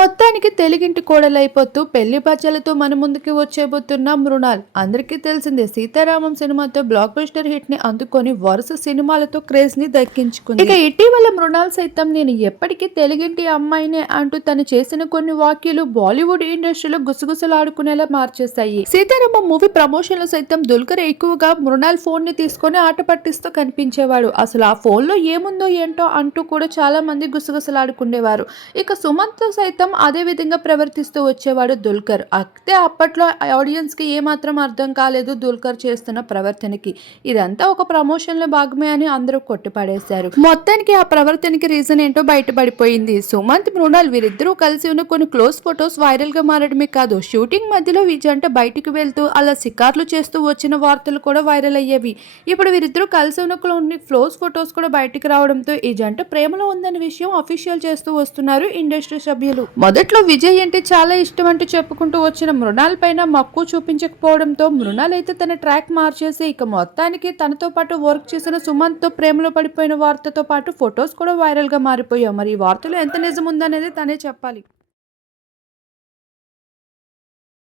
మొత్తానికి తెలుగింటి కోడలైపోతూ పెళ్ళి పచ్చలతో మన ముందుకి వచ్చేబోతున్న మృణాల్. అందరికీ తెలిసిందే సీతారామం సినిమాతో బ్లాక్ బస్టర్ హిట్ని అందుకొని వరుస సినిమాలతో క్రేజ్ని దక్కించుకుంది. ఇక ఇటీవల మృణాల్ సైతం నేను ఎప్పటికీ తెలుగింటి అమ్మాయినే అంటూ తను చేసిన కొన్ని వాక్యాలు బాలీవుడ్ ఇండస్ట్రీలో గుసగుసలాడుకునేలా మార్చేశాయి. సీతారామం మూవీ ప్రమోషన్లో సైతం దుల్కర్ ఎక్కువగా మృణాల్ ఫోన్ని తీసుకొని ఆట పట్టిస్తూ కనిపించేవాడు. అసలు ఆ ఫోన్లో ఏముందో ఏంటో అంటూ కూడా చాలా మంది గుసగుసలాడుకునేవారు ఇక సుమంత్ సైతం అదే విధంగా ప్రవర్తిస్తూ వచ్చేవాడు దుల్కర్. అయితే అప్పట్లో ఆడియన్స్కి ఏమాత్రం అర్థం కాలేదు దుల్కర్ చేస్తున్న ప్రవర్తనకి. ఇదంతా ఒక ప్రమోషన్లో భాగమే అని అందరూ కొట్టిపడేశారు. మొత్తానికి ఆ ప్రవర్తనకి రీజన్ ఏంటో బయటపడిపోయింది. సుమంత్ మృణాల్ వీరిద్దరూ కలిసి ఉన్న కొన్ని క్లోజ్ ఫొటోస్ వైరల్గా మారడమే కాదు షూటింగ్ మధ్యలో ఈ జంట బయటికి వెళ్తూ అలా షికార్లు చేస్తూ వచ్చిన వార్తలు కూడా వైరల్ అయ్యేవి. ఇప్పుడు వీరిద్దరూ కలిసి ఉన్న కొన్ని క్లోజ్ ఫొటోస్ కూడా బయటికి రావడంతో ఈ జంట ప్రేమలో ఉందన్న విషయం అఫీషియల్ చేస్తూ వస్తున్నారు ఇండస్ట్రీ సభ్యులు. మొదట్లో విజయ్ అంటే చాలా ఇష్టం అంటూ చెప్పుకుంటూ వచ్చిన మృణాల్ పైన మక్కువ చూపించకపోవడంతో మృణాల్ అయితే తన ట్రాక్ మార్చేసి ఇక మొత్తానికి తనతో పాటు వర్క్ చేసిన సుమంత్తో ప్రేమలో పడిపోయిన వార్తతో పాటు ఫొటోస్ కూడా వైరల్గా మారిపోయాయి. మరి ఈ వార్తలో ఎంత నిజం ఉందనేది తనే చెప్పాలి.